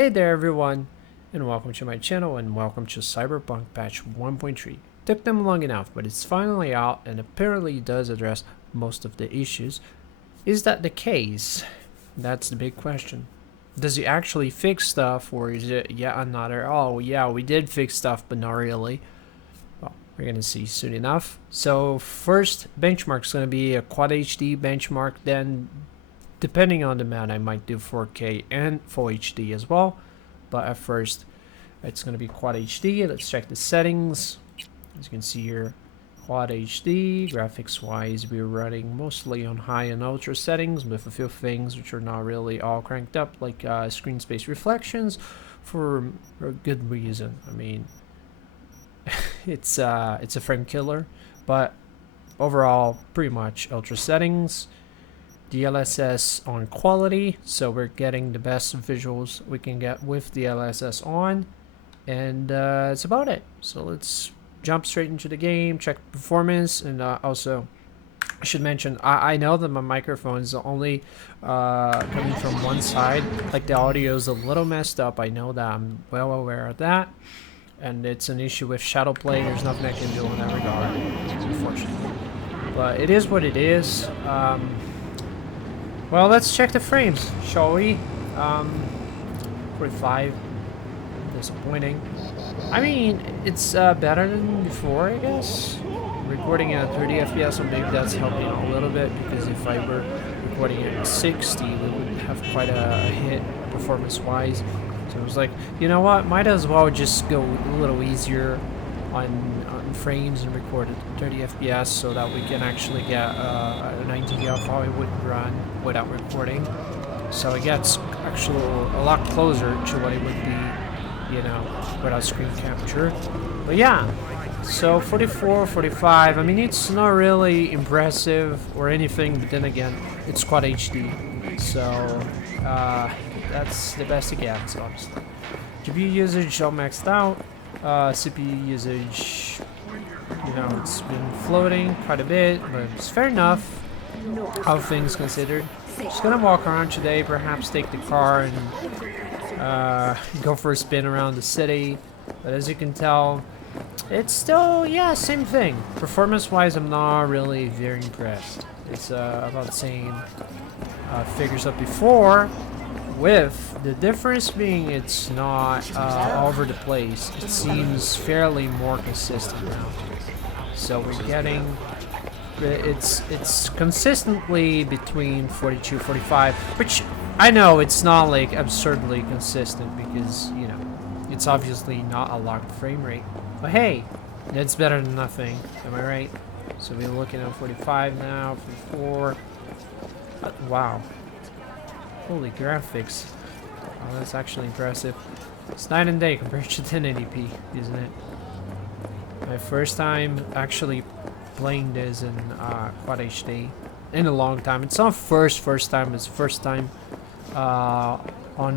Hey there everyone, and welcome to my channel and welcome to Cyberpunk patch 1.3. Took them long enough, but it's finally out and apparently does address most of the issues. Is that the case? That's the big question. Does it actually fix stuff, or is it yet another, oh yeah, we did fix stuff but not really? Well, we're gonna see soon enough. So first benchmark is gonna be a Quad HD benchmark, then depending on the map, I might do 4K and Full HD as well. But at first, it's going to be Quad HD. Let's check the settings. As you can see here, Quad HD. Graphics-wise, we're running mostly on high and ultra settings with a few things which are not really all cranked up, like screen space reflections, for a good reason. I mean, it's a frame killer, but overall, pretty much ultra settings. DLSS on quality, so we're getting the best visuals we can get with DLSS on, and that's about it. So let's jump straight into the game, check performance, and also I should mention I know that my microphone is only coming from one side, like the audio is a little messed up. I know that, I'm well aware of that, and it's an issue with shadow play. There's nothing I can do in that regard, unfortunately, but it is what it is. Well, let's check the frames, shall we? 45. Disappointing. I mean, it's better than before, I guess. Recording at 30 FPS, so maybe that's helping a little bit, because if I were recording at 60, we would have quite a hit performance-wise. So I was like, you know what? Might as well just go a little easier on frames and record at 30 FPS so that we can actually get a 90 of how it would run without recording. So it gets actually a lot closer to what it would be, you know, without screen capture. But yeah, so 44, 45, I mean, it's not really impressive or anything, but then again, it's Quad HD. So that's the best it gets, honestly. GPU usage all maxed out. CPU usage, you know, it's been floating quite a bit, but it's fair enough, all things considered. Just gonna walk around today, perhaps take the car and go for a spin around the city. But as you can tell, it's still, yeah, same thing. Performance-wise, I'm not really very impressed. It's about the same figures up before, with the difference being it's not all over the place. It seems fairly more consistent now. So we're getting, it's consistently between 42, 45, which I know it's not like absurdly consistent, because, you know, it's obviously not a locked frame rate. But hey, it's better than nothing, am I right? So we're looking at 45 now, 44. Wow. Holy graphics. Oh, that's actually impressive. It's night and day compared to 1080p, isn't it? My first time actually playing this in Quad HD in a long time. It's not first time, it's first time on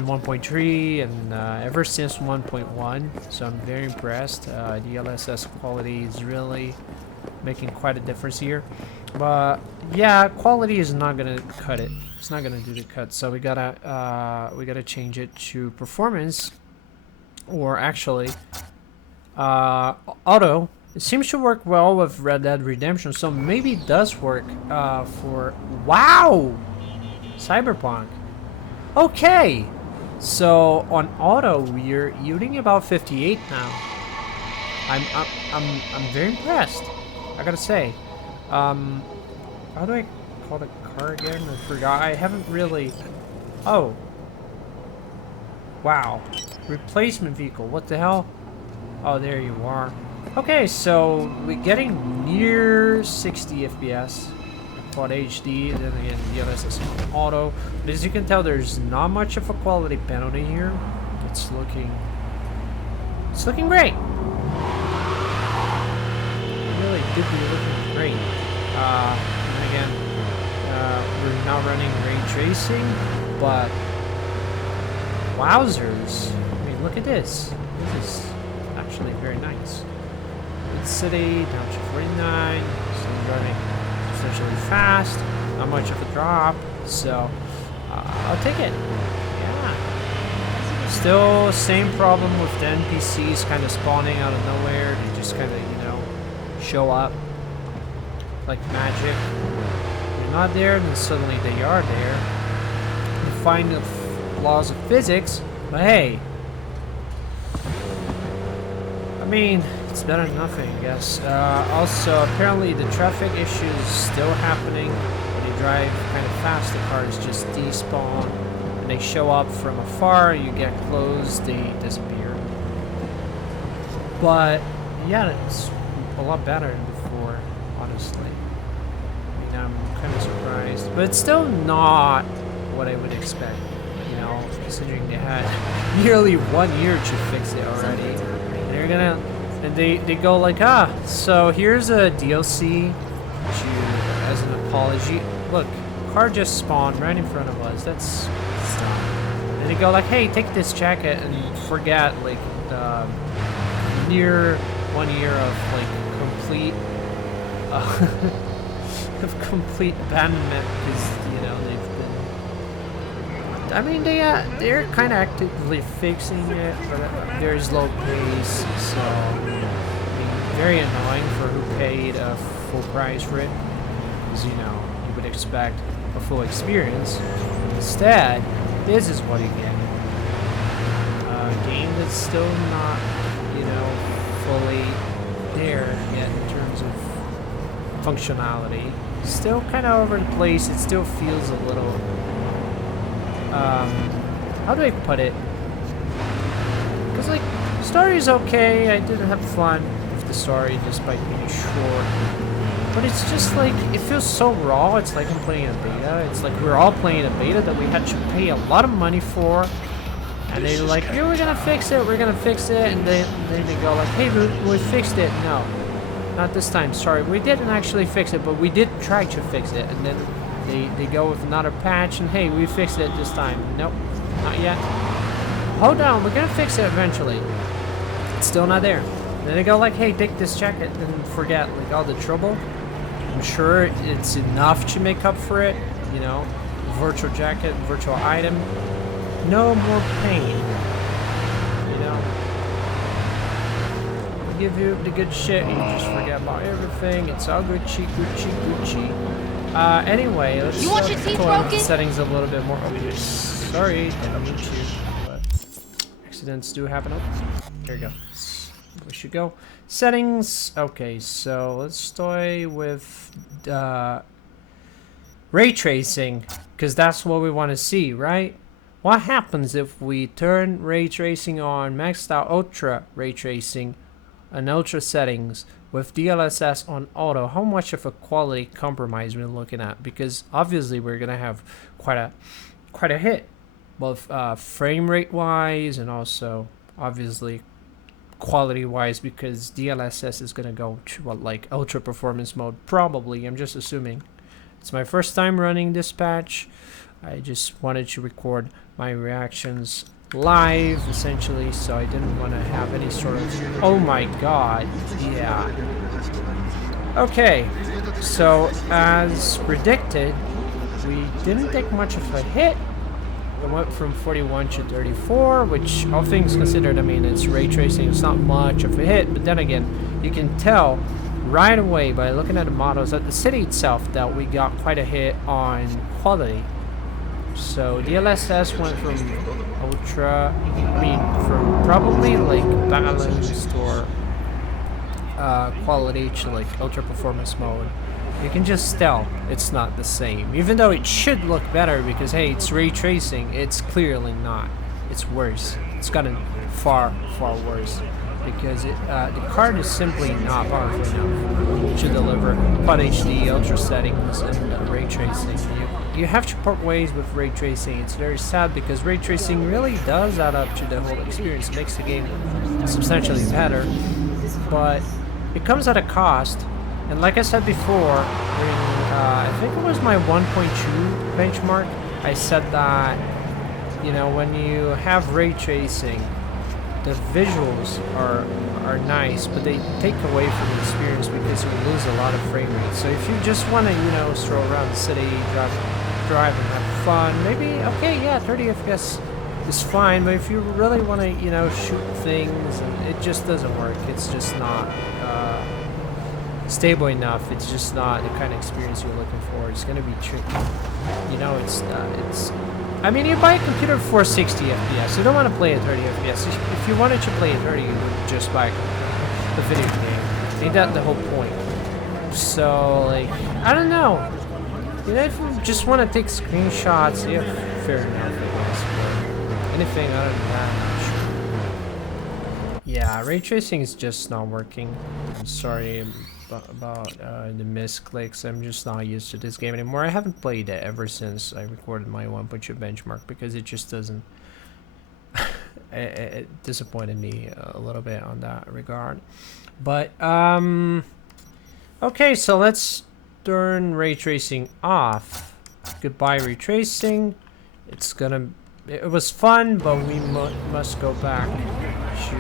1.3 and ever since 1.1. So I'm very impressed. The DLSS quality is really making quite a difference here. But yeah, quality is not gonna cut it. It's not gonna do the cut. So we gotta change it to performance, or actually auto. It seems to work well with Red Dead Redemption, so maybe it does work for, wow, Cyberpunk. Okay, so on auto we're yielding about 58 now. I'm very impressed, I gotta say. How do I call the car again? I forgot. I haven't really... Oh. Wow. Replacement vehicle. What the hell? Oh, there you are. Okay, so we're getting near 60 FPS. Quad HD, then again, DLSS on auto. But as you can tell, there's not much of a quality penalty here. It's looking great. It really did be looking great. And again, we're not running ray tracing, but wowzers. I mean, look at this. This is actually very nice. Good city, down to 49, so running essentially fast, not much of a drop, so I'll take it. Yeah. Still same problem with the NPCs kind of spawning out of nowhere. They just kind of, you know, show up like magic. They're not there, then suddenly they are there. You find the laws of physics, but hey, I mean, it's better than nothing, I guess. Also, apparently the traffic issue is still happening. When you drive kind of fast, the cars just despawn. When they show up from afar, you get close, they disappear. But yeah, it's a lot better than before, honestly. I mean, I'm kind of surprised, but it's still not what I would expect, you know, considering they had nearly 1 year to fix it already. And they're gonna, and they go like, so here's a DLC as an apology. Look, car just spawned right in front of us. That's dumb. And they go like, hey, take this jacket and forget like the near 1 year of like complete of complete abandonment because, you know, they've been, I mean, they're kind of actively fixing it, but there's low pace, so I mean, very annoying for who paid a full price for it, because, you know, you would expect a full experience. Instead, this is what you get. A game that's still not, you know, fully there yet in terms of functionality. Still kind of over the place. It still feels a little, how do I put it? Because like, story is okay. I did have fun with the story despite being short. But it's just like, it feels so raw. It's like I'm playing a beta. It's like we're all playing a beta that we had to pay a lot of money for. And they're like, yeah, we're gonna fix it, we're gonna fix it. And then they go like, hey, we fixed it. No, not this time, sorry. We didn't actually fix it, but we did try to fix it. And then they go with another patch and hey, we fixed it this time. Nope, not yet. Hold on, we're gonna fix it eventually. It's still not there. And then they go like, hey, take this jacket and forget like all the trouble. I'm sure it's enough to make up for it, you know, virtual jacket, virtual item, no more pain, you know. They give you the good shit, you just forget about everything, it's all Gucci, Gucci, Gucci. Anyway, let's toy with the settings a little bit more. Oh, sorry, didn't mean to, but accidents do happen. Oh, there you go. We should go. Settings. Okay, so let's toy with ray tracing, because that's what we want to see, right? What happens if we turn ray tracing on, maxed out ultra ray tracing and ultra settings with DLSS on auto? How much of a quality compromise we're looking at? Because obviously we're gonna have quite a hit, both frame rate wise and also obviously quality wise, because DLSS is gonna go to what, like ultra performance mode probably. I'm just assuming. It's my first time running this patch. I just wanted to record my reactions live essentially, so I didn't want to have any sort of, oh my god, yeah. Okay, so as predicted, we didn't take much of a hit. It went from 41 to 34, which all things considered, I mean, it's ray tracing, it's not much of a hit, but then again, you can tell right away by looking at the models at the city itself that we got quite a hit on quality. So DLSS went from ultra, I mean, from probably like balanced or quality to like ultra performance mode. You can just tell it's not the same, even though it should look better because hey, it's ray tracing. It's clearly not. It's worse. It's gotten far worse because the card is simply not powerful enough to deliver Quad HD ultra settings and ray tracing. You have to part ways with ray tracing. It's very sad because ray tracing really does add up to the whole experience. It makes the game substantially better, but it comes at a cost. And like I said before, during, I think it was my 1.2 benchmark, I said that, you know, when you have ray tracing, the visuals are nice, but they take away from the experience because you lose a lot of frame rate. So if you just want to, you know, stroll around the city, drive and have fun, maybe, okay, yeah, 30 FPS is fine, but if you really want to, you know, shoot things, and it just doesn't work. It's just not stable enough. It's just not the kind of experience you're looking for. It's gonna be tricky. You know, it's. I mean, you buy a computer for 60 FPS. You don't want to play at 30 FPS. If you wanted to play at 30, you would just buy a video game. Ain't that the whole point? So, like, I don't know. You know, if you just want to take screenshots, yeah, fair enough, I guess. But anything other than that, I'm not sure. Yeah, ray tracing is just not working. I'm sorry about the misclicks. I'm just not used to this game anymore. I haven't played it ever since I recorded my 1.2 benchmark because it just doesn't. It disappointed me a little bit on that regard. But okay, so let's turn ray tracing off. Goodbye ray tracing. It's gonna. It was fun, but we must go back to.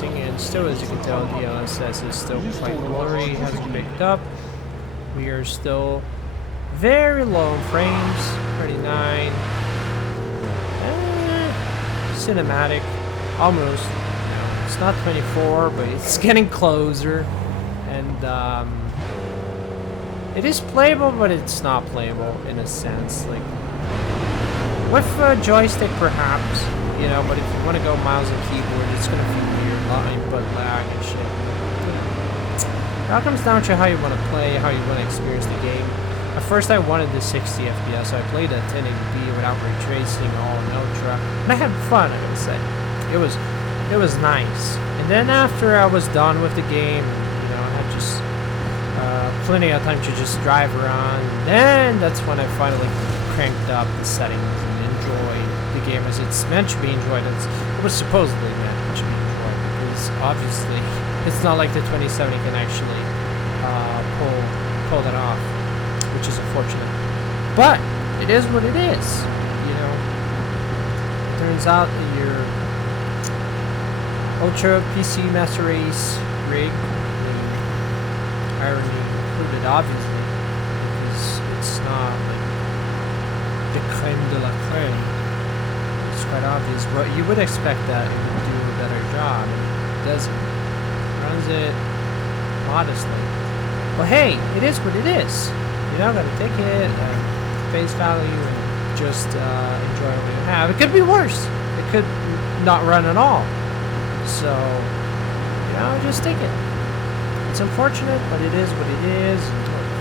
And still, as you can tell, the DLSS is still quite blurry, hasn't picked up. We are still very low in frames, 39. Cinematic, almost. No, it's not 24, but it's getting closer. And it is playable, but it's not playable in a sense. Like with a joystick, perhaps, you know. But if you want to go mouse and keyboard, it's gonna feel weird. Input lag and shit. It all comes down to how you want to play, how you want to experience the game. At first I wanted the 60 FPS, so I played at 1080p without ray tracing, all in ultra, and I had fun, I would say. It was nice. And then after I was done with the game, you know, I had just plenty of time to just drive around. Then that's when I finally cranked up the settings and enjoyed the game as it's meant to be enjoyed. It was supposedly meant to be. Obviously, it's not like the 2070 can actually pull that off, which is unfortunate. But it is what it is, you know. Turns out that your Ultra PC Master Race rig, the irony included, obviously, because it's not like the creme de la creme. It's quite obvious, but you would expect that it would do a better job. Doesn't. Runs it modestly. Well, hey, it is what it is. You're not gonna take it at face value and just enjoy what you have. It could be worse. It could not run at all. So, you know, just take it. It's unfortunate, but it is what it is.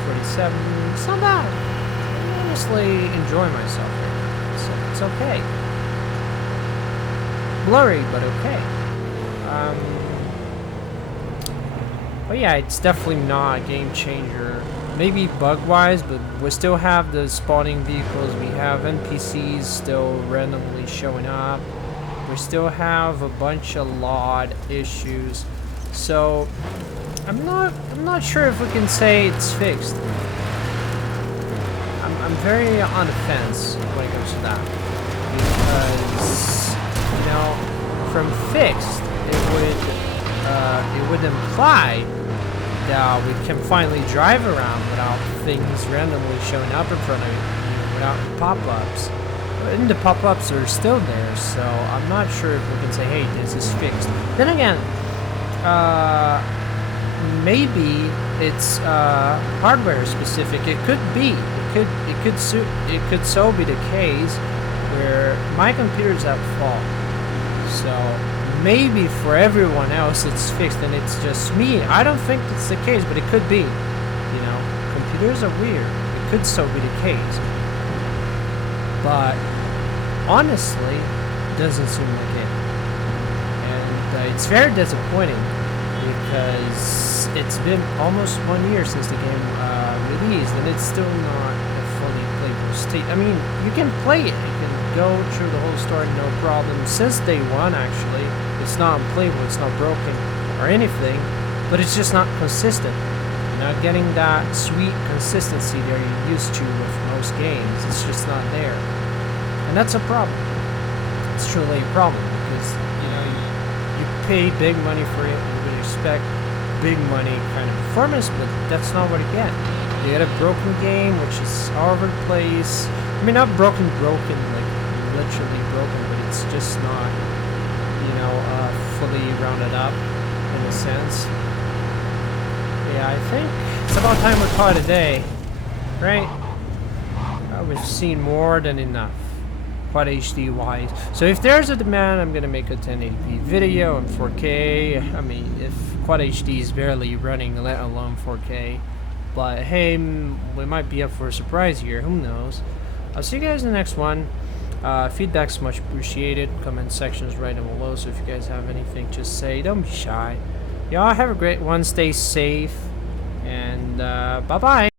47. It's not bad. I honestly enjoy myself here. So it's okay. Blurry, but okay. But yeah, it's definitely not a game changer. Maybe bug-wise, but we still have the spawning vehicles. We have NPCs still randomly showing up. We still have a bunch of LOD issues. So I'm not sure if we can say it's fixed. I'm very on the fence when it comes to that, because you know, from fixed, it would imply that we can finally drive around without things randomly showing up in front of you, without pop-ups. And the pop-ups are still there, so I'm not sure if we can say, hey, this is fixed. Then again, maybe it's hardware specific. It could be. It could so be the case where my computer's at fault. So maybe for everyone else it's fixed and it's just me. I don't think it's the case, but it could be. You know, computers are weird. It could so be the case. But honestly, it doesn't seem like it. And it's very disappointing because it's been almost 1 year since the game released and it's still not a fully playable state. I mean, you can play it. You can go through the whole story no problem. Since day one, actually, it's not unplayable, it's not broken or anything, but it's just not consistent. You're not getting that sweet consistency that you're used to with most games. It's just not there. And that's a problem. It's truly a problem because, you know, you pay big money for it, you would expect big money kind of performance, but that's not what you get. You get a broken game, which is all over the place. I mean, not broken, like literally broken, but it's just not, you know, fully rounded up in a sense. Yeah, I think it's about time we call it a day, right? We've seen more than enough, Quad HD wise. So if there's a demand, I'm gonna make a 1080p video and 4K. I mean, if Quad HD is barely running, let alone 4K. But hey, we might be up for a surprise here. Who knows? I'll see you guys in the next one. Feedback's much appreciated. Comment sections right down below. So if you guys have anything, just say. Don't be shy. Y'all have a great one. Stay safe. And bye-bye.